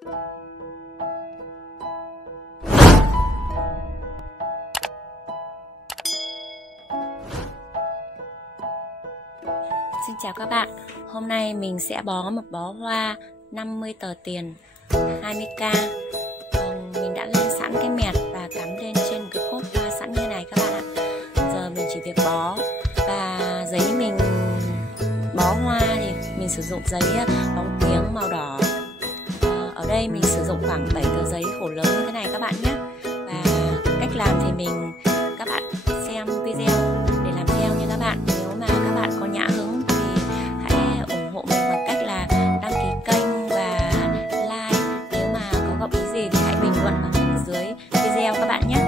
Xin chào các bạn. Hôm nay mình sẽ bó một bó hoa 50 tờ tiền 20k. Mình đã lên sẵn cái mẹt và cắm lên trên một cái cốt hoa sẵn như này các bạn ạ. Giờ mình chỉ việc bó, và giấy mình bó hoa thì mình sử dụng giấy bóng kiếng màu đỏ. Ở đây mình sử dụng khoảng 7 tờ giấy khổ lớn như thế này các bạn nhé. Và cách làm thì các bạn xem video để làm theo nha các bạn. Nếu mà các bạn có nhã hứng thì hãy ủng hộ mình bằng cách là đăng ký kênh và like. Nếu mà có góp ý gì thì hãy bình luận ở dưới video các bạn nhé.